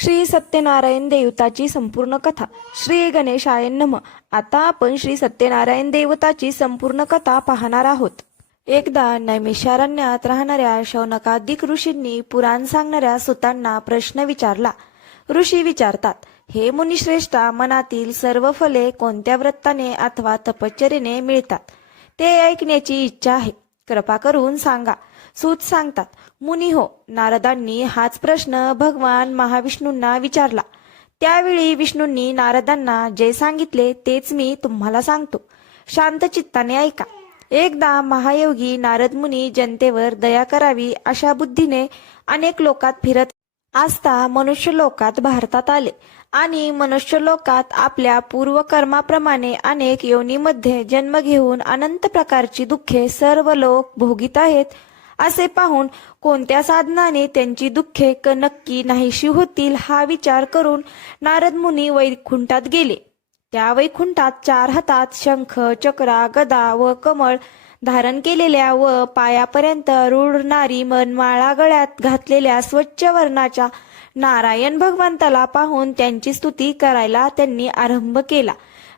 श्री सत्यनारायण देवताची संपूर्ण कथा. श्री गणेशाय नमः. आता आपण श्री सत्यनारायण देवताची संपूर्ण कथा पाहणार आहोत. एकदा नैमिषारण्यात राहणाऱ्या शौनकादिक ऋषींनी पुराण सांगणाऱ्या सुतांना प्रश्न विचारला. ऋषी विचारतात, हे मुनिश्रेष्ठा, मनातील सर्व फले कोणत्या व्रताने अथवा तपश्चर्येने मिळतात? ते ऐकण्याची इच्छा आहे, कृपा करून सांगा. सूत सांगतात, मुनी हो, नारदांनी हाच प्रश्न भगवान महाविष्णूंना विचारला. त्यावेळी विष्णूंनी नारदांना जे सांगितले तेच मी तुम्हाला सांगतो. शांत चित्ताने ऐका. एकदा महायोगी नारद मुनी जनतेवर दया करावी अशा बुद्धीने अनेक लोकात फिरत असता मनुष्य लोकात भारतात आले आणि मनुष्य लोकात आपल्या पूर्वकर्माप्रमाणे अनेक योनीमध्ये जन्म घेऊन अनंत प्रकारची दुःखे सर्व लोक भोगीत आहेत असे पाहून कोणत्या साधनाने त्यांची दुःखे नक्की नाहीशी होतील हा विचार करून नारद मुनी वैकुंठात गेले. त्या वैकुंठात 4 हातात शंख, चक्रा, गदा व कमळ धारण केलेल्या व पायापर्यंत रुळणारी माळा गळ्यात घातलेल्या स्वच्छ वर्णाच्या नारायण भगवंताला पाहून त्यांची स्तुती करायला त्यांनी आरंभ केला.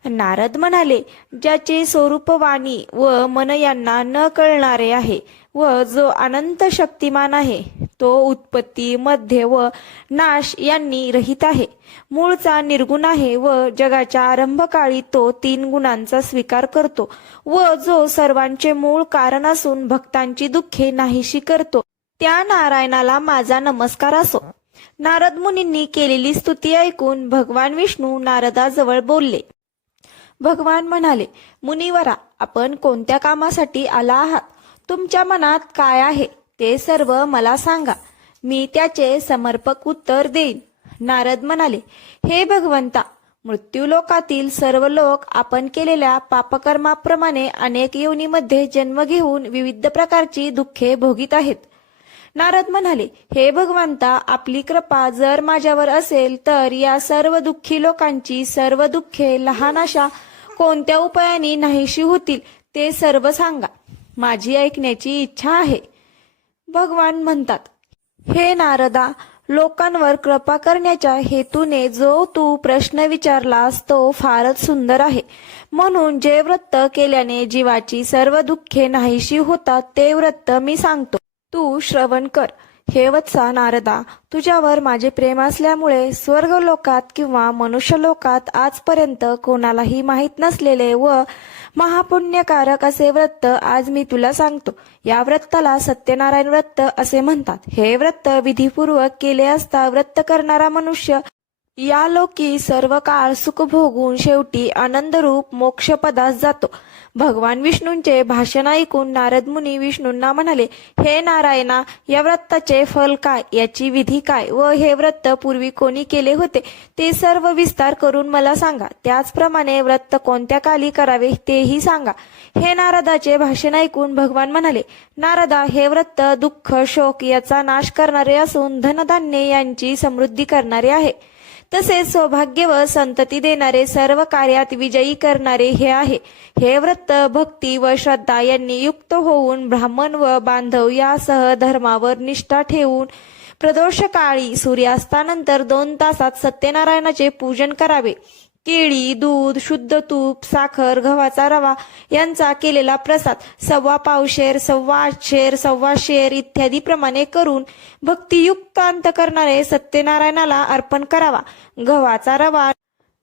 नारद म्हणाले, ज्याचे स्वरूप वाणी व मन यांना न कळणारे आहे व जो अनंत शक्तिमान आहे, तो उत्पत्ती, मध्य व नाश यांनी रहित आहे, मूळचा निर्गुण आहे व जगाच्या आरंभकाळी तो 3 गुणांचा स्वीकार करतो व जो सर्वांचे मूळ कारण असून भक्तांची दुःखे नाहीशी करतो, त्या नारायणाला माझा नमस्कार असो. नारद मुनींनी केलेली स्तुती ऐकून भगवान विष्णू नारदाजवळ बोलले. भगवान म्हणाले, मुनिवरा, आपण कोणत्या कामासाठी आला आहात? तुमच्या मनात काय आहे ते सर्व मला सांगा, मी त्याचे समर्पक उत्तर देईन. नारद म्हणाले, हे भगवंता, मृत्यूलोकातील सर्व लोक आपण केलेल्या पापकर्माप्रमाणे अनेक योनीमध्ये जन्म घेऊन विविध प्रकारची दुःखे भोगीत आहेत. नारद म्हणाले, हे भगवंता, आपली कृपा जर माझ्यावर असेल तर या सर्व दुःखी लोकांची सर्व दुःखे लहान अशा कोणत्या उपायाने नाहीशी होतील ते सर्व सांगा, माझी ऐकण्याची इच्छा आहे. भगवान म्हणतात, हे नारदा, लोकांवर कृपा करण्याच्या हेतूने जो तू प्रश्न विचारलास तो फारच सुंदर आहे. म्हणून जे व्रत केल्याने जीवाची सर्व दुःखे नाहीशी होतात ते व्रत मी सांगतो, तू श्रवण कर. हे वत्सा नारदा, तुझ्यावर माझे प्रेम असल्यामुळे स्वर्ग लोकात किंवा मनुष्य लोकात आजपर्यंत कोणालाही माहीत नसलेले व महापुण्यकारक असे व्रत आज मी तुला सांगतो. या व्रताला सत्यनारायण व्रत असे म्हणतात. हे व्रत विधीपूर्वक केले असता व्रत करणारा मनुष्य या लोकी सर्व काळ सुख भोगून शेवटी आनंदरूप मोक्षपदास जातो. भगवान विष्णूंचे भाषण ऐकून नारद मुनी विष्णूंना म्हणाले, हे नारायणा, या व्रताचे फल काय, याची विधी काय व हे व्रत पूर्वी कोणी केले होते ते सर्व विस्तार करून मला सांगा. त्याचप्रमाणे व्रत कोणत्या काली करावे तेही सांगा. हे नारदाचे भाषण ऐकून भगवान म्हणाले, नारदा, हे व्रत दुःख शोक याचा नाश करणारे असून धनधान्य यांची समृद्धी करणारे आहे. तसेच सौभाग्य व संतती देणारे, सर्व कार्यात विजयी करणारे हे आहे. हे व्रत भक्ती व श्रद्धा यांनी युक्त होऊन ब्राह्मण व बांधव यासह धर्मावर निष्ठा ठेवून प्रदोषकाळी सूर्यास्तानंतर 2 तासात सत्यनारायणाचे पूजन करावे. केळी, दूध, शुद्ध तूप, साखर, गव्हाचा रवा यांचा केलेला प्रसाद 1.25 पावशेर, 1.25 शेर, 1.25 शेर इत्यादी प्रमाणे करून भक्तियुक्त अंतःकरणाने सत्यनारायणाला अर्पण करावा. गव्हाचा रवा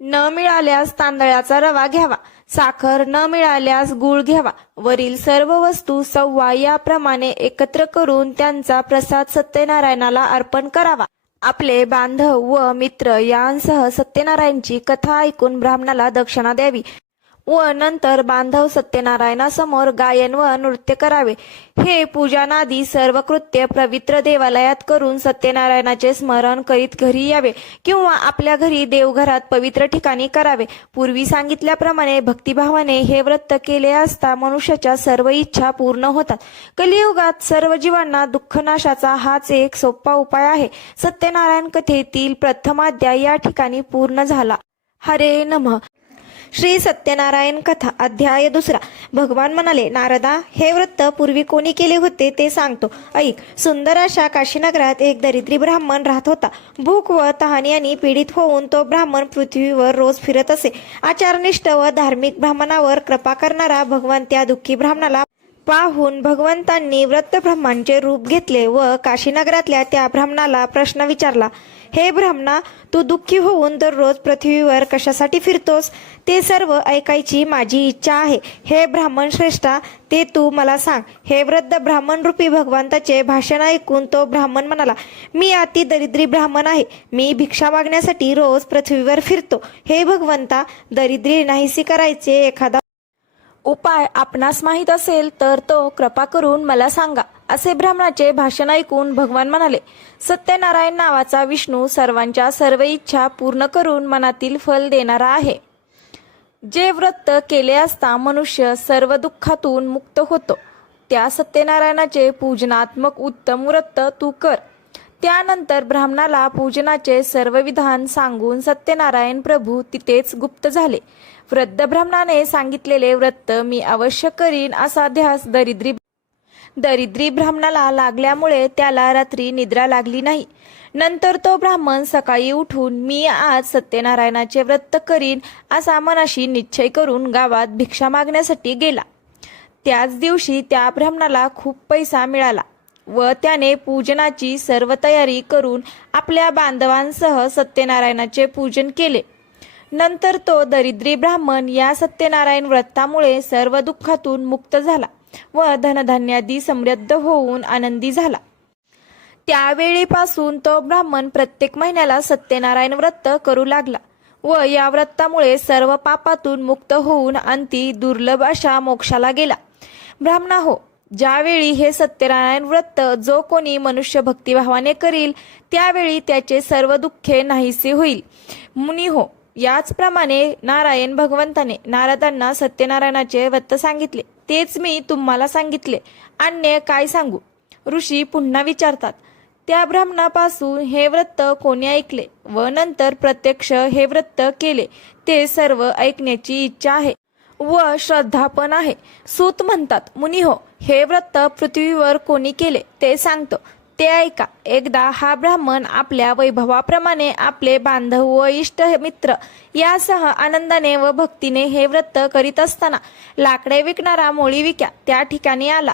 न मिळाल्यास तांदळाचा रवा घ्यावा. साखर न मिळाल्यास गूळ घ्यावा. वरील सर्व वस्तू 1.25 याप्रमाणे एकत्र करून त्यांचा प्रसाद सत्यनारायणाला अर्पण करावा. आपले बांधव व मित्र यांसह सत्यनारायणची कथा ऐकून ब्राह्मणाला दक्षिणा द्यावी व नंतर बांधव सत्यनारायणासमोर गायन व नृत्य करावे. हे पूजनादी सर्व कृत्य पवित्र देवालयात करून सत्यनारायणाचे स्मरण करीत घरी यावे किंवा आपल्या घरी देवघरात पवित्र ठिकाणी करावे. पूर्वी सांगितल्याप्रमाणे भक्तिभावाने हे व्रत केले असता मनुष्याच्या सर्व इच्छा पूर्ण होतात. कलियुगात सर्व जीवांना दुःखनाशाचा हाच एक सोपा उपाय आहे. सत्यनारायण कथेतील प्रथम अध्याय या ठिकाणी पूर्ण झाला. हरे नमः. श्री सत्यनारायण कथा अध्याय 2. भगवान म्हणाले, नारदा, हे व्रत पूर्वी कोणी केले होते ते सांगतो, ऐक. सुंदर अशा काशीनगरात एक दरिद्री ब्राह्मण राहत होता. भूक व तहान यांनी पीडित होऊन तो ब्राह्मण पृथ्वीवर रोज फिरत असे. आचारनिष्ठ व धार्मिक ब्राह्मणावर कृपा करणारा भगवान त्या दुःखी ब्राह्मणाला पाहून भगवंतांनी व्रत ब्रह्मांचे रूप घेतले व काशीनगरातल्या त्या ब्राह्मणाला प्रश्न विचारला, हे ब्राह्मणा, तू दुःखी होऊन दररोज पृथ्वीवर कशासाठी फिरतोस? ते सर्व ऐकायची माझी इच्छा आहे. हे ब्राह्मण श्रेष्ठा, ते तू मला सांग. हे वृद्ध ब्राह्मण रूपी भगवंताचे भाषण ऐकून तो ब्राह्मण म्हणाला, मी अति दरिद्री ब्राह्मण आहे. मी भिक्षा मागण्यासाठी रोज पृथ्वीवर फिरतो. हे भगवंता, दरिद्री नाहीसी करायचे एखादा उपाय आपणास माहीत असेल तर तो कृपा करून मला सांगा. असे ब्राह्मणाचे भाषण ऐकून भगवान म्हणाले, सत्यनारायण नावाचा विष्णू सर्वांच्या सर्व इच्छा पूर्ण करून मनातील फल देणारा आहे. जे व्रत केले असता मनुष्य सर्व दुःखातून मुक्त होतो, त्या सत्यनारायणाचे पूजनात्मक उत्तम व्रत तू कर. त्यानंतर ब्राह्मणाला पूजनाचे सर्व विधान सांगून सत्यनारायण प्रभू तिथेच गुप्त झाले. वृद्ध ब्राह्मणाने सांगितलेले व्रत मी अवश्य करीन असा ध्यास दरिद्री ब्राह्मणाला लागल्यामुळे त्याला रात्री निद्रा लागली नाही. नंतर तो ब्राह्मण सकाळी उठून मी आज सत्यनारायणाचे व्रत करीन असा मनाशी निश्चय करून गावात भिक्षा मागण्यासाठी गेला. त्याच दिवशी त्या ब्राह्मणाला खूप पैसा मिळाला व त्याने पूजनाची सर्व तयारी करून आपल्या बांधवांसह सत्यनारायणाचे पूजन केले. नंतर तो दरिद्री ब्राह्मण या सत्यनारायण व्रतामुळे सर्व दुःखातून मुक्त झाला व धनधान्यादी समृद्ध होऊन आनंदी झाला. त्यावेळीपासून तो ब्राह्मण प्रत्येक महिन्याला सत्यनारायण व्रत करू लागला व या व्रतामुळे सर्व पापातून मुक्त होऊन अंती दुर्लभ अशा मोक्षाला गेला. ब्राह्मणा हो, ज्यावेळी हे सत्यनारायण व्रत जो कोणी मनुष्य भक्तिभावाने करील त्यावेळी त्याचे सर्व दुःखे नाहीसे होईल. मुनी हो, याचप्रमाणे नारायण भगवंताने नारदांना सत्यनारायणाचे व्रत सांगितले, तेच मी तुम्हाला सांगितले. अन्य काय सांगू? ऋषी पुन्हा विचारतात, त्या ब्राह्मणापासून हे व्रत कोणी ऐकले व नंतर प्रत्यक्ष हे व्रत केले ते सर्व ऐकण्याची इच्छा आहे व श्रद्धा पण आहे. सूत म्हणतात, मुनी हो, हे व्रत पृथ्वीवर कोणी केले ते सांगतो, ते ऐका. एकदा हा ब्राह्मण आपल्या वैभवाप्रमाणे आपले बांधव व इष्ट मित्र यासह आनंदाने व भक्तीने हे व्रत करीत असताना लाकडे विकणारा मोळीविक्या त्या ठिकाणी आला.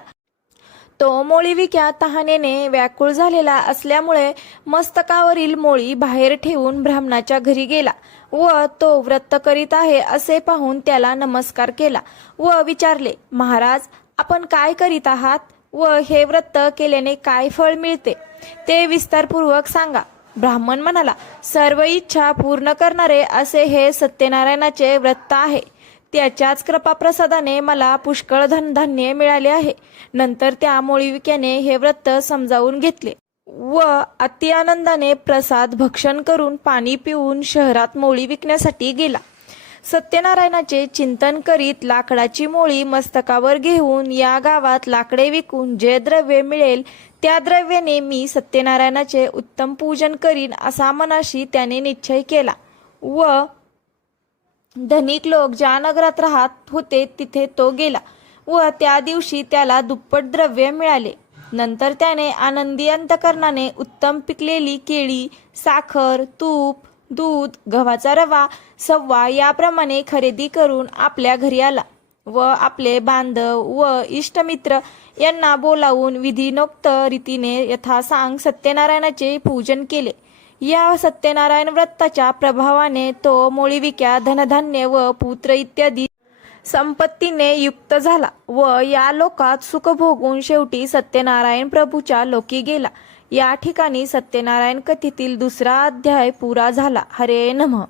तो मोळीविक्या तहानेने व्याकुळ झालेला असल्यामुळे मस्तकावरील मोळी बाहेर ठेवून ब्राह्मणाच्या घरी गेला व तो व्रत करीत आहे असे पाहून त्याला नमस्कार केला व विचारले, महाराज, आपण काय करीत आहात व हे व्रत केल्याने काय फळ मिळते ते विस्तारपूर्वक सांगा. ब्राह्मण म्हणाला, सर्व इच्छा पूर्ण करणारे असे हे सत्यनारायणाचे व्रत आहे. त्याच्याच कृपाप्रसादाने मला पुष्कळ धनधान्य मिळाले आहे. नंतर त्या मोळीविक्याने हे व्रत समजावून घेतले व अति आनंदाने प्रसाद भक्षण करून पाणी पिऊन शहरात मोळी विकण्यासाठी गेला. सत्यनारायणाचे चिंतन करीत लाकडाची मोळी मस्तकावर घेऊन या गावात लाकडे विकून जे द्रव्य मिळेल त्या द्रव्याने मी सत्यनारायणाचे उत्तम पूजन करीन असा मनाशी त्याने निश्चय केला व धनिक लोक ज्या नगरात राहत होते तिथे तो गेला व त्या दिवशी त्याला दुप्पट द्रव्य मिळाले. नंतर त्याने आनंदी अंतकरणाने उत्तम पिकलेली केळी, साखर, तूप, दूध, गव्हाचा रवा, सव्वा याप्रमाणे खरेदी करून आपल्या घरी आला व आपले बांधव व इष्टमित्र यांना बोलावून विधिनोक्त रीतीने यथासांग सत्यनारायणाचे पूजन केले. या सत्यनारायण व्रताच्या प्रभावाने तो मोळीविक्या धनधान्य व पुत्र इत्यादी संपत्तीने युक्त झाला व या लोकात सुख भोगून शेवटी सत्यनारायण प्रभूच्या लोकी गेला. या ठिकाणी सत्यनारायण कथेतील 2रा अध्याय पुरा झाला. हरे नमः.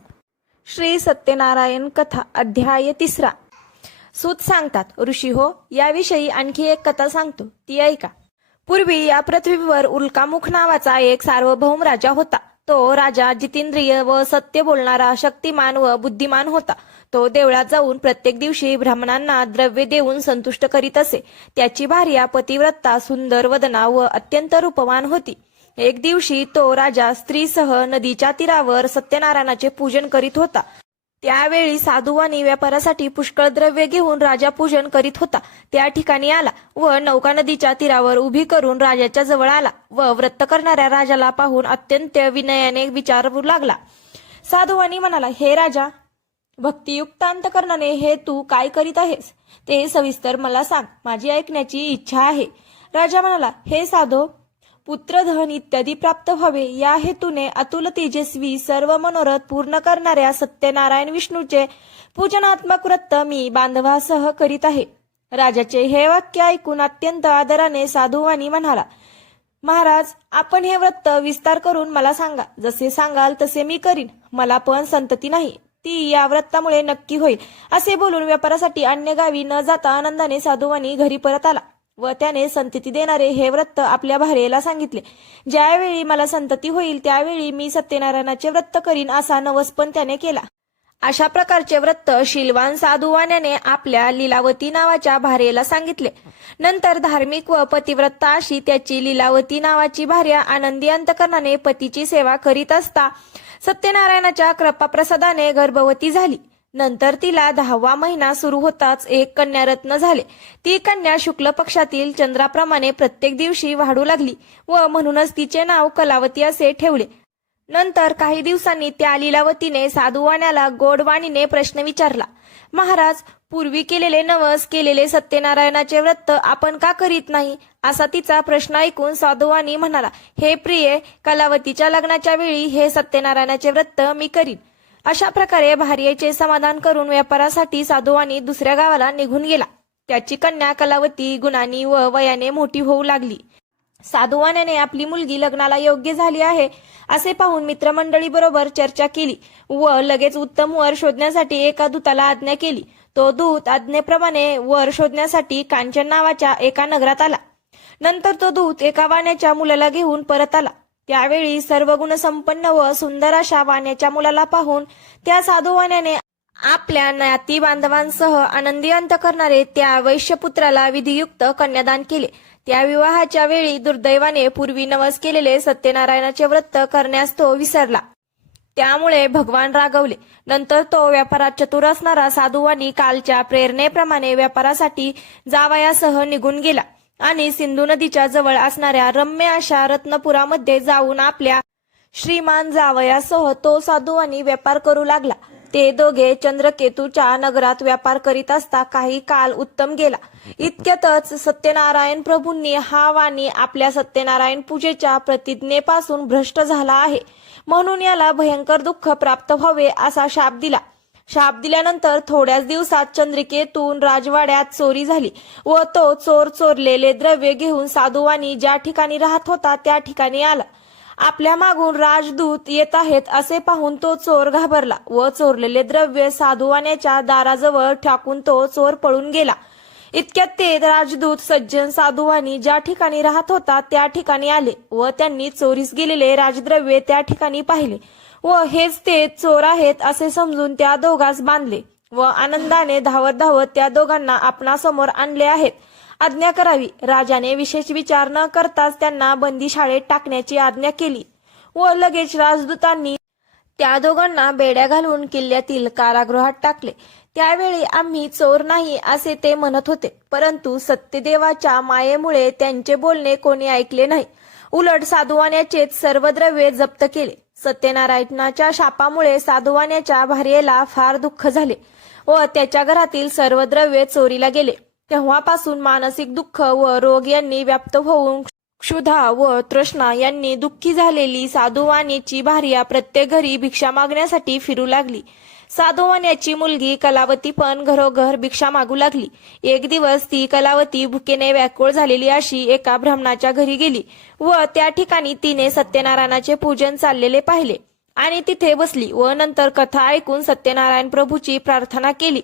श्री सत्यनारायण कथा अध्याय 3. सूत सांगतात, ऋषी हो, याविषयी आणखी एक कथा सांगतो, ती ऐका. पूर्वी या पृथ्वीवर उल्कामुख नावाचा एक सार्वभौम राजा होता. तो राजा जितेंद्रिय व सत्य बोलणारा, शक्तिमान व बुद्धिमान होता. तो देवळात जाऊन प्रत्येक दिवशी ब्राह्मणांना द्रव्य देऊन संतुष्ट करीत असे. त्याची भार्या पतिव्रता, सुंदर वदना व अत्यंत रूपवान होती. एक दिवशी तो राजा स्त्रीसह नदीच्या तीरावर सत्यनारायणाचे पूजन करीत होता. त्यावेळी साधुवाणी व्यापारासाठी पुष्कळ द्रव्य घेऊन राजा पूजन करीत होता. त्या ठिकाणी आला व नौका नदीच्या तीरावर उभी करून राजाच्या जवळ आला व व्रत करणाऱ्या राजाला पाहून अत्यंत विनयाने विचारू लागला. साधुवाणी म्हणाला, हे राजा, भक्तियुक्त अंतकरणाने हे तू काय करीत आहेस ते सविस्तर मला सांग, माझी ऐकण्याची इच्छा आहे. राजा म्हणाला, हे साधो, पुत्रधन इत्यादी प्राप्त व्हावे या हेतूने अतुल तेजस्वी सर्व मनोरथ पूर्ण करणाऱ्या सत्यनारायण विष्णूचे पूजनात्मक व्रत मी बांधवासह करीत आहे. राजाचे हे वाक्य ऐकून अत्यंत आदराने साधुवाणी म्हणाला, महाराज, आपण हे व्रत विस्तार करून मला सांगा. जसे सांगाल तसे मी करीन. मला पण संतती नाही, ती या व्रतामुळे नक्की होईल. असे बोलून व्यापारासाठी अन्य गावी न जाता आनंदाने साधुवाणी घरी परत आला व त्याने संतती देणारे हे व्रत आपल्या भार्येला सांगितले. ज्यावेळी मला संतती होईल त्यावेळी मी सत्यनारायणाचे व्रत करीन असा नवस पण त्याने केला. अशा प्रकारचे व्रत शीलवान साधुवाण्याने आपल्या लीलावती नावाच्या भार्येला सांगितले. नंतर धार्मिक व पतिव्रता अशी त्याची लीलावती नावाची भार्या आनंदी अंतकरणाने पतीची सेवा करीत असता सत्यनारायणाच्या कृपाप्रसादाने गर्भवती झाली. नंतर तिला 10वा महिना सुरू होताच एक कन्यारत्न झाले. ती कन्या शुक्ल पक्षातील चंद्राप्रमाणे प्रत्येक दिवशी वाढू लागली व म्हणूनच तिचे नाव कलावती असे ठेवले. नंतर काही दिवसांनी त्या लीलावतीने साधुवाण्याला गोडवाणीने प्रश्न विचारला, महाराज, पूर्वी केलेले नवस केलेले सत्यनारायणाचे व्रत आपण का करीत नाही? असा तिचा प्रश्न ऐकून साधुवाणी म्हणाला, हे प्रिये, कलावतीच्या लग्नाच्या वेळी हे सत्यनारायणाचे व्रत मी करीन. अशा प्रकारे भार्येचे समाधान करून व्यापारासाठी साधुवाणी दुसऱ्या गावाला निघून गेला. त्याची कन्या कलावती गुणांनी व वयाने मोठी होऊ लागली. साधुवाण्याने आपली मुलगी लग्नाला योग्य झाली आहे असे पाहून मित्रमंडळी बरोबर चर्चा केली व लगेच उत्तम वर शोधण्यासाठी एका दूताला आज्ञा केली. तो दूत आज्ञेप्रमाणे वर शोधण्यासाठी कांचन नावाच्या एका नगरात आला. नंतर तो दूत एका वाण्याच्या मुलाला घेऊन परत आला. त्यावेळी सर्व गुणसंपन्न व सुंदर अशा वाण्याच्या मुलाला पाहून त्या साधुवाण्याने आपल्या नाती बांधवांसह आनंदी अंत करणारे त्या वैश्यपुत्राला विधियुक्त कन्यादान केले. त्या विवाहाच्या वेळी दुर्दैवाने पूर्वी नवस केलेले सत्यनारायणाचे व्रत करण्यास तो विसरला. त्यामुळे भगवान रागवले. नंतर तो व्यापारात चतुर असणारा साधुवाणी कालच्या प्रेरणेप्रमाणे व्यापारासाठी जावयासह निघून गेला आणि सिंधू नदीच्या जवळ असणाऱ्या रम्य अशा रत्नपुरामध्ये जाऊन आपल्या श्रीमान जावयासह तो साधुवाणी व्यापार करू लागला. ते दोघे चंद्रकेतूच्या नगरात व्यापार करीत असता काही काल उत्तम गेला. इतक्यातच सत्यनारायण प्रभूंनी हा वाणी आपल्या सत्यनारायण पूजेच्या प्रतिज्ञेपासून भ्रष्ट झाला आहे म्हणून याला भयंकर दुःख प्राप्त व्हावे असा शाप दिला. शाप दिल्यानंतर थोड्याच दिवसात चंद्रिकेतून राजवाड्यात चोरी झाली व तो चोर चोरलेले द्रव्य घेऊन साधुवाणी ज्या ठिकाणी राहत होता त्या ठिकाणी आला. आपल्या मागून राजदूत येत आहेत असे पाहून तो चोर घाबरला व चोरलेले द्रव्य साधुवाण्याच्या दाराजवळ टाकून तो चोर पळून गेला. इतक्यात ते राजदूत सज्जन साधुवाणी ज्या ठिकाणी राहत होता त्या ठिकाणी आले व त्यांनी चोरीस गेलेले राजद्रव्य त्या ठिकाणी पाहिले व हेच ते चोर आहेत असे समजून त्या दोघांस बांधले व आनंदाने धावत धावत त्या दोघांना आपणासमोर आणले आहेत. आज्ञा करावी. राजाने विशेष विचार न करताच त्यांना बंदीशाळेत टाकण्याची आज्ञा केली व लगेच राजदूतांनी त्या दोघांना बेड्या घालून किल्ल्यातील कारागृहात टाकले. त्यावेळी आम्ही चोर नाही असे ते म्हणत होते, परंतु सत्यदेवाच्या मायेमुळे त्यांचे बोलणे कोणी ऐकले नाही. उलट साधुवाण्याचेच सर्व द्रव्ये जप्त केले. सत्यनारायणाच्या शापामुळे साधुवाण्याच्या भार्येला फार दुःख झाले व त्याच्या घरातील सर्व द्रव्ये चोरीला गेले. तेव्हापासून मानसिक दुःख व रोग यांनी व्याप्त होऊन क्षुधा व तृष्णा यांनी दुःखी झालेली साधुवाणीची भार्या प्रत्येक घरी भिक्षा मागण्यासाठी फिरू लागली. साधुवाण्याची मुलगी कलावती पण घरोघर भिक्षा मागू लागली. एक दिवस ती कलावती भुकेने व्याकुळ झालेली अशी एका ब्राह्मणाच्या घरी गेली व त्या ठिकाणी तिने सत्यनारायणाचे पूजन चाललेले पाहिले आणि तिथे बसली व नंतर कथा ऐकून सत्यनारायण प्रभूची प्रार्थना केली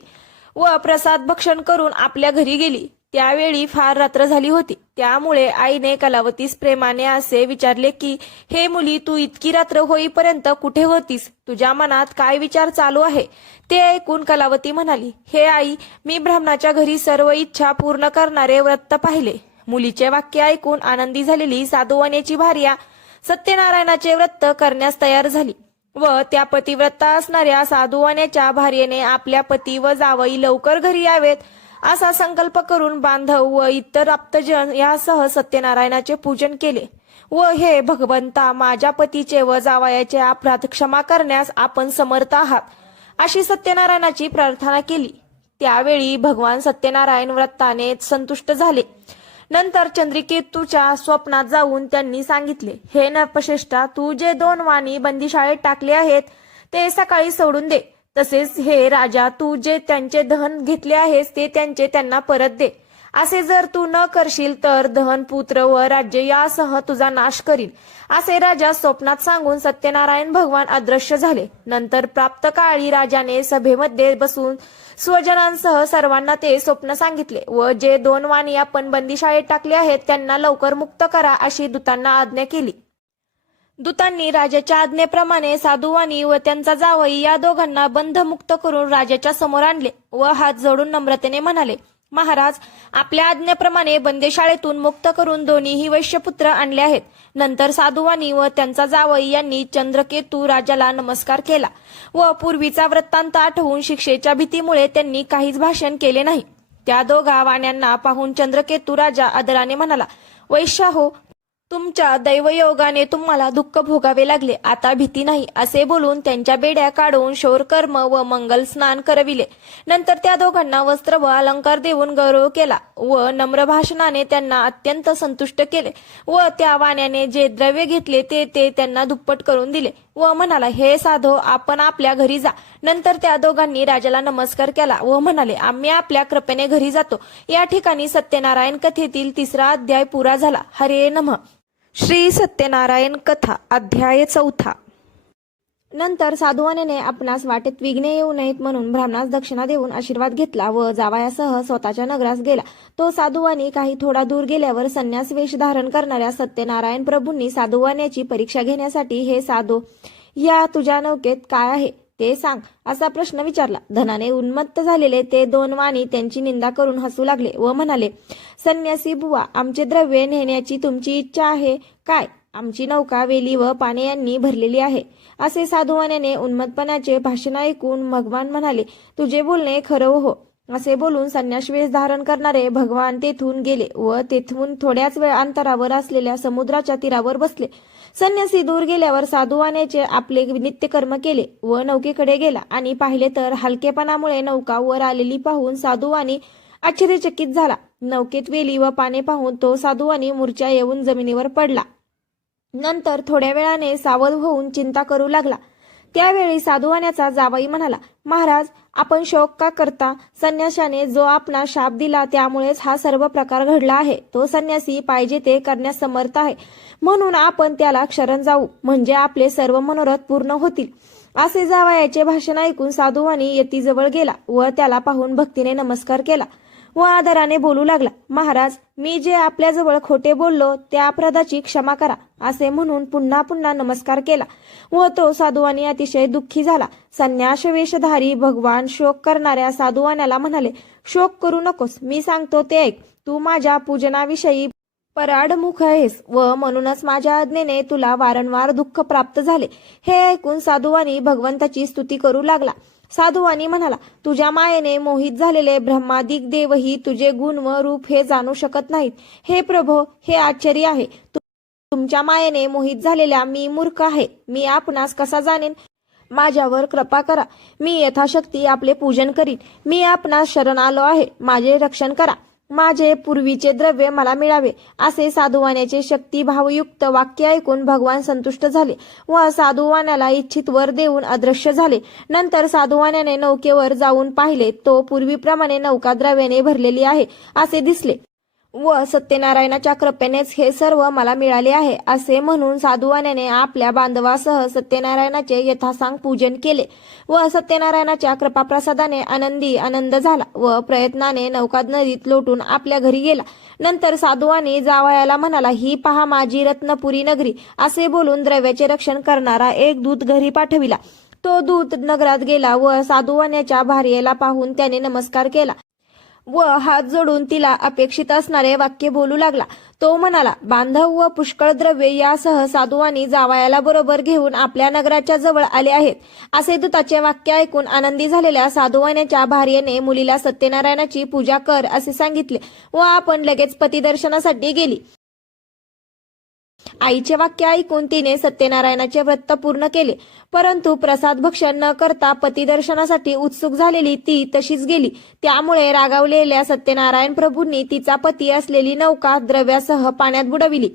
व प्रसाद भक्षण करून आपल्या घरी गेली. त्यावेळी फार रात्र झाली होती. त्यामुळे आईने कलावतीस प्रेमाने असे विचारले की, हे मुली, तू इतकी रात्र होईपर्यंत कुठे होतीस? तुझ्या मनात काय विचार चालू आहे? ते ऐकून कलावती म्हणाली, हे आई, मी ब्राह्मणाच्या घरी सर्व इच्छा पूर्ण करणारे व्रत पाहिले. मुलीचे वाक्य ऐकून आनंदी झालेली साधुवाण्याची भार्या सत्यनारायणाचे व्रत करण्यास तयार झाली. व त्या पतिव्रता असणाऱ्या साधुवाण्याच्या भार्येने आपल्या पती व जावई लवकर घरी यावेत असा संकल्प करून बांधव व इतर आप्तजन यासह सत्यनारायणाचे पूजन केले व हे भगवंता, माझ्या पतीचे व जावयाचे अपराध क्षमा करण्यास आपण समर्थ आहात अशी सत्यनारायणाची प्रार्थना केली. त्यावेळी भगवान सत्यनारायण व्रताने संतुष्ट झाले. नंतर चंद्रकेतूच्या स्वप्नात जाऊन त्यांनी सांगितले, हे नरपश्रेष्ठा, तू जे 2 वाणी बंदीशाळेत टाकले आहेत ते सकाळी सोडून दे. तसेच हे राजा, तू जे त्यांचे धन घेतले आहेस ते त्यांना परत दे. असे जर तू न करशील तर धन, पुत्र व राज्य यासह तुझा नाश करील असे राजा स्वप्नात सांगून सत्यनारायण भगवान अदृश्य झाले. नंतर प्राप्त काळी राजाने सभेमध्ये बसून स्वजनांसह सर्वांना ते स्वप्न सांगितले व जे 2 वाणी आपण बंदीशाळेत टाकले आहेत त्यांना लवकर मुक्त करा अशी दूतांना आज्ञा केली. दूतांनी राजाच्या आज्ञेप्रमाणे साधुवाणी व त्यांचा जावई या दोघांना बंधमुक्त करून राजाच्या समोर आणले व हात जोडून नम्रतेने म्हणाले, महाराज, आपल्या आज्ञेप्रमाणे बंदीशाळेतून मुक्त करून दोन्हीही वैश्यपुत्र आणले आहेत. नंतर साधुवाणी व त्यांचा जावई यांनी चंद्रकेतू राजाला नमस्कार केला व पूर्वीचा वृत्तांत आठवून शिक्षेच्या भीतीमुळे त्यांनी काहीच भाषण केले नाही. त्या दोघा वाण्यांना पाहून चंद्रकेतू राजा आदराने म्हणाला, वैश्याहो, तुमच्या दैवयोगाने तुम्हाला दुःख भोगावे लागले, आता भीती नाही असे बोलून त्यांच्या बेड्या काढून शौरकर्म व मंगल स्नान करविले. नंतर त्या दोघांना वस्त्र व अलंकार देऊन गौरव केला व नम्र भाषणाने त्यांना अत्यंत संतुष्ट केले व त्या वाण्याने जे द्रव्य घेतले ते त्यांना दुप्पट करून दिले व म्हणाला, हे साधो, आपण आपल्या घरी जा. नंतर त्या दोघांनी राजाला नमस्कार केला व म्हणाले, आम्ही आपल्या कृपेने घरी जातो. या ठिकाणी सत्यनारायण कथेतील 3रा अध्याय पुरा झाला. हरे नमः. श्री सत्यनारायण कथा अध्याय 4. नंतर साधुवाण्याने आपणास वाटेत विघ्ने येऊ नयेत म्हणून ब्राह्मणास दक्षिणा देऊन आशीर्वाद घेतला व जावयासह स्वतःच्या नगरास गेला. तो साधुवाणी काही थोडा दूर गेल्यावर संन्यास वेश धारण करणाऱ्या सत्यनारायण प्रभूंनी साधुवाण्याची परीक्षा घेण्यासाठी, हे साधो, या तुझ्या नौकेत काय आहे ते सांग असा प्रश्न विचारला. धनाने उन्मत्त झालेले ते 2 वाणी त्यांची निंदा करून हसू लागले व म्हणाले, संन्यासी बुवा, आमचे द्रव्य नेण्याची तुमची इच्छा आहे काय? आमची नौका वेली व पाने यांनी भरलेली आहे असे साधुवाण्याने उन्मत्तपणाचे भाषण ऐकून भगवान म्हणाले, तुझे बोलणे खरं हो. असे बोलून संन्यास वेश धारण करणारे भगवान तेथून गेले व तेथून थोड्याच वेळ अंतरावर असलेल्या समुद्राच्या तीरावर बसले. संन्यासी दूर गेल्यावर साधुवाण्याचे आपले नित्यकर्म केले व नौकेकडे गेला आणि पाहिले तर हलकेपणामुळे नौका वर आलेली पाहून साधुवाणी आश्चर्यचकित झाला. नौकेत वेली व पाने पाहून तो साधुवाणी मूर्छा येऊन जमिनीवर पडला. नंतर थोड्या वेळाने सावध होऊन चिंता करू लागला. त्यावेळी साधुवाण्याचा जावई म्हणाला, महाराज, आपण शोक का करता? संन्याशाने जो आपणा शाप दिला त्यामुळेच हा सर्व प्रकार घडला आहे. तो संन्यासी पाहिजे ते करण्यास समर्थ आहे, म्हणून आपण त्याला शरण जाऊ, म्हणजे आपले सर्व मनोरथ पूर्ण होतील. असे जावयाचे भाषण ऐकून साधुवाणी यतीजवळ गेला व त्याला पाहून भक्तीने नमस्कार केला व आदराने बोलू लागला, महाराज, मी जे आपल्याजवळ खोटे बोललो त्या अपराधाची क्षमा करा असे म्हणून पुन्हा पुन्हा नमस्कार केला व तो साधुवाणी अतिशय दुःखी झाला. संन्यास वेशधारी भगवान शोक करणाऱ्या साधुवाण्याला म्हणाले, शोक करू नकोस, मी सांगतो ते ऐक. तू माझ्या पूजनाविषयी पराडमुख आहेस व म्हणूनच माझ्या आज्ञेने तुला वारंवार दुःख प्राप्त झाले. हे ऐकून साधुवाणी भगवंताची स्तुती करू लागला. साधुवाणी म्हणाला, तुझ्या मायेने मोहित झालेले ब्रह्मादिक देवही तुझे गुण व रूप हे जाणू शकत नाहीत. हे प्रभो, हे आश्चर्य आहे. तुमच्या मायेने मोहित झालेल्या मी मूर्ख आहे. मी आपणास कसा जाणेन? माझ्यावर कृपा करा. मी यथाशक्ती आपले पूजन करीन. मी आपणास शरण आलो आहे. माझे रक्षण करा. माझे पूर्वीचे द्रव्य मला मिळावे. असे साधुवाण्याचे शक्तिभावयुक्त वाक्य ऐकून भगवान संतुष्ट झाले व साधुवाण्याला इच्छित वर देऊन अदृश्य झाले. नंतर साधुवाण्याने नौकेवर जाऊन पाहिले, तो पूर्वीप्रमाणे नौका द्रव्याने भरलेली आहे असे दिसले व सत्यनारायणाच्या कृपेनेच हे सर्व मला मिळाले आहे असे म्हणून साधुवाण्याने आपल्या बांधवासह सत्यनारायणाचे यथासांग पूजन केले व सत्यनारायणाच्या कृपाप्रसादाने आनंद झाला व प्रयत्नाने नौका नदीत लोटून आपल्या घरी गेला. नंतर साधुवाणी जावयाला म्हणाला, ही पहा माझी रत्नपुरी नगरी असे बोलून द्रव्याचे रक्षण करणारा एक दूत घरी पाठविला. तो दूत नगरात गेला व साधुवाण्याच्या भार्येला पाहून त्याने नमस्कार केला व हात जोडून तिला अपेक्षित असणारे वाक्य बोलू लागला. तो म्हणाला, बांधव व पुष्कळ द्रव्ये यासह साधुवानी जावयाला बरोबर घेऊन आपल्या नगराच्या जवळ आले आहेत. असे दूताचे वाक्य ऐकून आनंदी झालेल्या साधुवाण्याच्या भार्येने मुलीला सत्यनारायणाची पूजा कर असे सांगितले व आपण लगेच पतिदर्शनासाठी गेली. आईचे वाक्य ऐकून तिने सत्यनारायणाचे व्रत पूर्ण केले, परंतु प्रसाद भक्षण न करता पतिदर्शनासाठी उत्सुक झालेली ती तशीच गेली. त्यामुळे रागावलेल्या सत्यनारायण प्रभूंनी तिचा पती असलेली नौका द्रव्यासह पाण्यात बुडविली.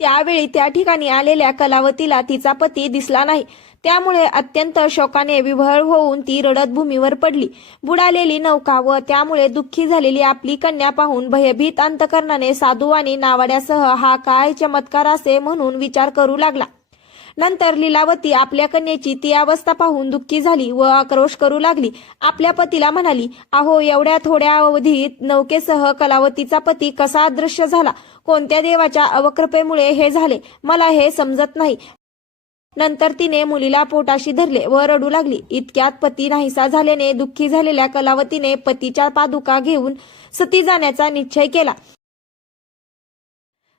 त्यावेळी त्या ठिकाणी आलेल्या कलावतीला तिचा पती दिसला नाही. त्यामुळे अत्यंत शोकाने विव्हळ होऊन ती रडत भूमीवर पडली. बुडालेली नौका व त्यामुळे दुःखी झालेली आपली कन्या पाहून भयभीत अंतकरणाने साधुवानी नावाड्यासह हा काय चमत्कार असे म्हणून विचार करू लागला. नंतर लीलावती आपल्या कन्येची ती अवस्था पाहून दुःखी झाली व आक्रोश करू लागली. आपल्या पतीला म्हणाली, अहो, एवढ्या थोड्या अवधीत नौकेसह कलावतीचा पती कसा अदृश्य झाला? कोणत्या देवाच्या अवकृपेमुळे हे झाले? मला हे समजत नाही. नंतर तिने मुलीला पोटाशी धरले व रडू लागली. इतक्यात पती नाहीसा झाल्याने दुःखी झालेल्या कलावतीने पतीच्या पादुका घेऊन सती जाण्याचा निश्चय केला.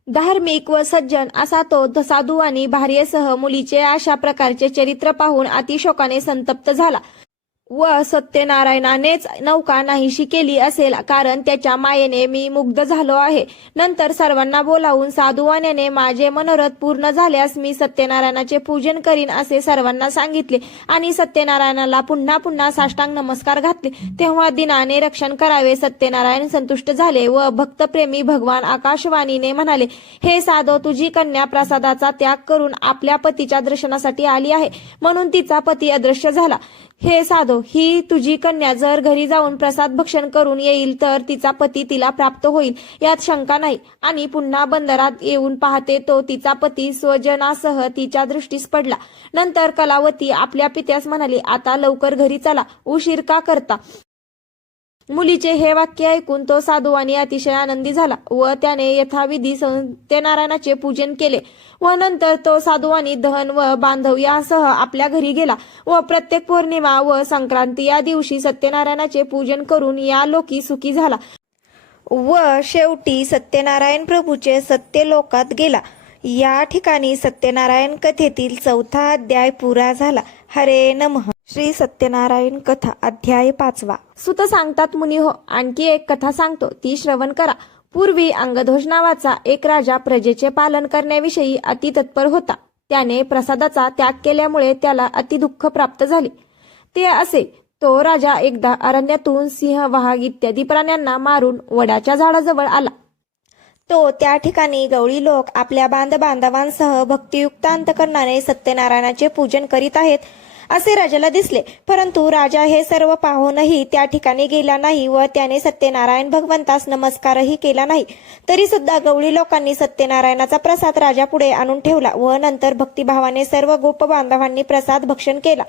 धार्मिक व सज्जन असा तो साधुवानी भार्येसह मुलीचे अशा प्रकारचे चरित्र पाहून अतिशोकाने संतप्त झाला व सत्यनारायणानेच नौका नाहीशी केली असेल, कारण त्याच्या मायेने मी मुग्ध झालो आहे. नंतर सर्वांना बोलावून साधुवाण्याने माझे मनोरथ पूर्ण झाल्यास मी सत्यनारायणाचे पूजन करीन असे सर्वांना सांगितले आणि सत्यनारायणाला पुन्हा पुन्हा साष्टांग नमस्कार घातले. तेव्हा दिनाने रक्षण करावे. सत्यनारायण संतुष्ट झाले व भक्तप्रेमी भगवान आकाशवाणीने म्हणाले, हे साधो, तुझी कन्या प्रसादाचा त्याग करून आपल्या पतीच्या दर्शनासाठी आली आहे, म्हणून तिचा पती अदृश्य झाला. हे साधो, ही तुझी कन्या जर घरी जाऊन प्रसाद भक्षण करून येईल तर तिचा पती तिला प्राप्त होईल, यात शंका नाही. आणि पुन्हा बंदरात येऊन पाहते तो तिचा पती स्वजनासह तिच्या दृष्टीस पडला. नंतर कलावती आपल्या पित्यास म्हणाली, आता लवकर घरी चला, उशीर का करता? मुलीचे हे वाक्य ऐकून तो साधुवानी अतिशय आनंदी झाला व त्याने यथाविधी सत्यनारायणाचे पूजन केले व नंतर तो साधुवानी धन व बांधव यासह आपल्या घरी गेला व प्रत्येक पौर्णिमा व संक्रांती या दिवशी सत्यनारायणाचे पूजन करून या लोकी सुखी झाला व शेवटी सत्यनारायण प्रभूचे सत्यलोकात गेला. या ठिकाणी सत्यनारायण कथेतील 4था अध्याय पुरा झाला. हरे नमः. श्री सत्यनारायण कथा अध्याय 5. सुत सांगतात, मुनी हो, आणखी एक कथा सांगतो, ती श्रवण करा. पूर्वी अंगधोष नावाचा एक राजा प्रजेचे पालन करण्याविषयी अति तत्पर होता. त्याने प्रसादाचा त्याग केल्यामुळे त्याला अति दुःख प्राप्त झाले. ते असे, तो राजा एकदा अरण्यातून सिंह, वाघ इत्यादी प्राण्यांना मारून वडाच्या झाडाजवळ आला. तो त्या ठिकाणी गवळी लोक आपल्या बांधवांसह भक्तियुक्त अंतकरणाने सत्यनारायणाचे पूजन करीत आहेत असे राजाला दिसले. परंतु राजा हे सर्व पाहूनही त्या ठिकाणी गेला नाही व त्याने सत्यनारायण भगवंतास नमस्कारही केला नाही. तरी सुद्धा गवळी लोकांनी सत्यनारायणाचा प्रसाद राजापुढे आणून ठेवला व नंतर भक्तिभावाने सर्व गोप बांधवांनी प्रसाद भक्षण केला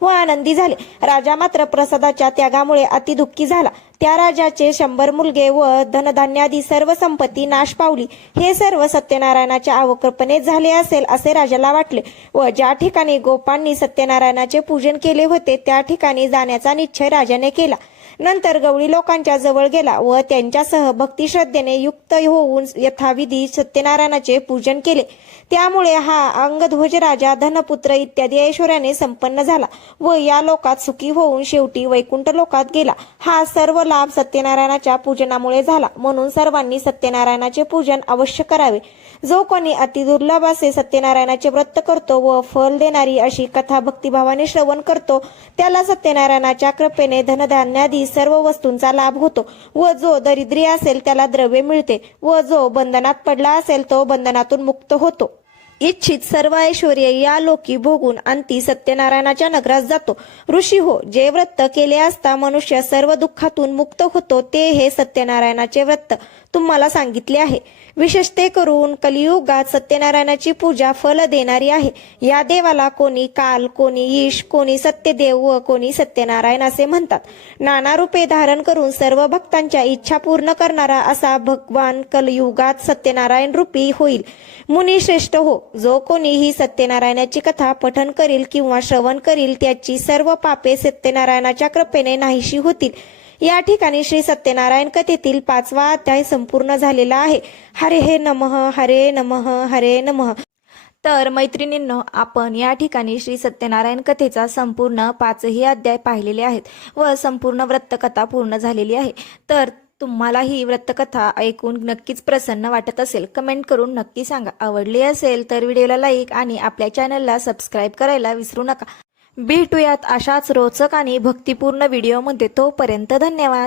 व आनंदी झाले. राजा मात्र प्रसादाच्या त्यागामुळे अति दुःखी झाला. त्या राजाचे 100 मुलगे व धनधान्यादी सर्व संपत्ती नाश पावली. हे सर्व सत्यनारायणाच्या अवकृपेने झाले असेल असे राजाला वाटले व ज्या ठिकाणी गोपांनी सत्यनारायणाचे पूजन केले होते त्या ठिकाणी जाण्याचा निश्चय राजाने केला. नंतर गवळी लोकांच्या जवळ गेला व त्यांच्यासह भक्तिश्रद्धेने युक्त होऊन यथाविधी सत्यनारायणाचे पूजन केले. त्यामुळे हा अंगध्वज राजा धनपुत्र इत्यादी ऐश्वर्याने संपन्न झाला व या लोकात सुखी होऊन शेवटी वैकुंठ लोकात गेला. हा सर्व लाभ सत्यनारायणाच्या पूजनामुळे झाला. म्हणून सर्वांनी सत्यनारायणाचे पूजन अवश्य करावे. जो कोणी अतिदुर्लभ असे सत्यनारायणाचे व्रत करतो व फल देणारी अशी कथा भक्तिभावाने श्रवण करतो त्याला सत्यनारायणाच्या कृपेने धनधान्यादी सर्व वस्तूंचा लाभ होतो व जो दरिद्री असेल त्याला द्रव्य मिळते व जो बंधनात पडला असेल तो बंधनातून मुक्त होतो. इच्छित सर्व ऐश्वर्य या लोकी भोगून अंती सत्यनारायणाच्या नगरात जातो. ऋषी हो, जे व्रत केले असता मनुष्य सर्व दुःखातून मुक्त होतो ते हे सत्यनारायणाचे व्रत तुम्हाला सांगितले आहे. विशेषते करून कलियुगात सत्यनारायणाची पूजा फल देणारी आहे. या देवाला कोणी काल, कोणी ईश, कोणी सत्यदेव व कोणी सत्यनारायण असे म्हणतात. नाना रूपे धारण करून सर्व भक्तांच्या इच्छा पूर्ण करणारा असा भगवान कलियुगात सत्यनारायण रूपी होईल. मुनी श्रेष्ठ हो, जो कोणीही सत्यनारायणाची कथा पठन करील किंवा श्रवण करील त्याची सर्व पापे सत्यनारायणाच्या कृपेने नाहीशी होतील. या ठिकाणी श्री सत्यनारायण कथेतील 5वा अध्याय संपूर्ण झालेला आहे. हरे नमः, हरे नमः, हरे नमः. तर मैत्रिणींनो, आपण या ठिकाणी श्री सत्यनारायण कथेचा संपूर्ण 5ही अध्याय पाहिलेले आहेत व संपूर्ण व्रतकथा पूर्ण झालेली आहे. तर तुम्हाला ही व्रतकथा ऐकून नक्कीच प्रसन्न वाटत असेल, कमेंट करून नक्की सांगा. आवडली असेल तर व्हिडिओला लाईक आणि आपल्या चॅनलला सबस्क्राईब करायला विसरू नका. भेटूयात अशाच रोचक आणि भक्तिपूर्ण व्हिडिओमध्ये. तोपर्यंत धन्यवाद.